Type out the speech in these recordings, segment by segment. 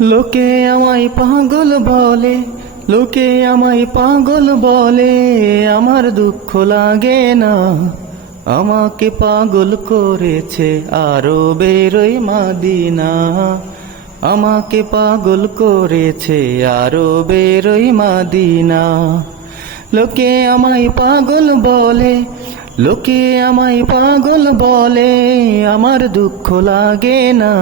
লোকে আমায় পাগল বলে, লোকে আমায় পাগল বলে, আমার দুঃখ লাগে না। আমাকে পাগল করেছে আরো বেরোই মাদিনা। আমাকে পাগল করেছে আরো বেরোই মাদিনা। লোকে আমায় পাগল বলে, লোকে আমায় পাগল বলে, আমার দুঃখ লাগে না।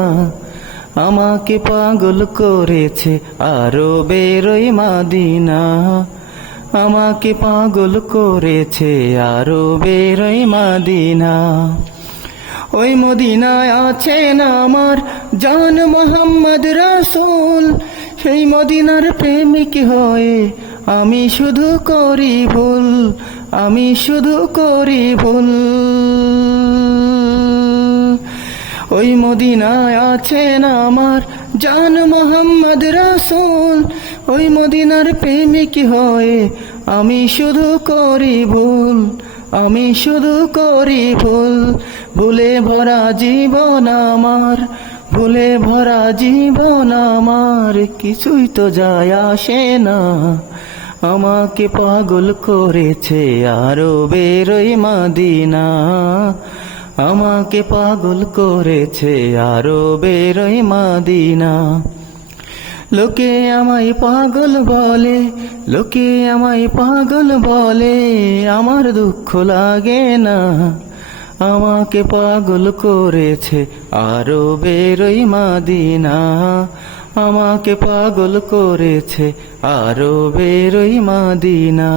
আমাকে পাগল করেছে আরো বেরোই মাদিনা। আমাকে পাগল করেছে আরো বেরোই মাদিনা। ওই মদিনায় আছেন আমার জান মোহাম্মদ রাসূল। সেই মদিনার প্রেমিক হয়ে আমি শুধু করি ভুল, আমি শুধু করি ভুল। ওই মদিনায় আছেন আমার জান মোহাম্মদ রাসূল। ওই মদিনার প্রেমিক হয়ে আমি শুধু করি ভুল, আমি শুধু করি ভুল। ভুলে ভরা জীবন আমার, ভুলে ভরা জীবন আমার, কিছুই তো যায় আসে না। আমাকে পাগল করেছে আরো বেরোই মাদিনা। আমাকে পাগল করেছে আরো বেরোই মাদিনা। লোকে আমায় পাগল বলে, লোকে আমায় পাগল বলে, আমার দুঃখ লাগে না। আমাকে পাগল করেছে আরো বেরোই মাদিনা। আমাকে পাগল করেছে আরো বেরোই মাদিনা।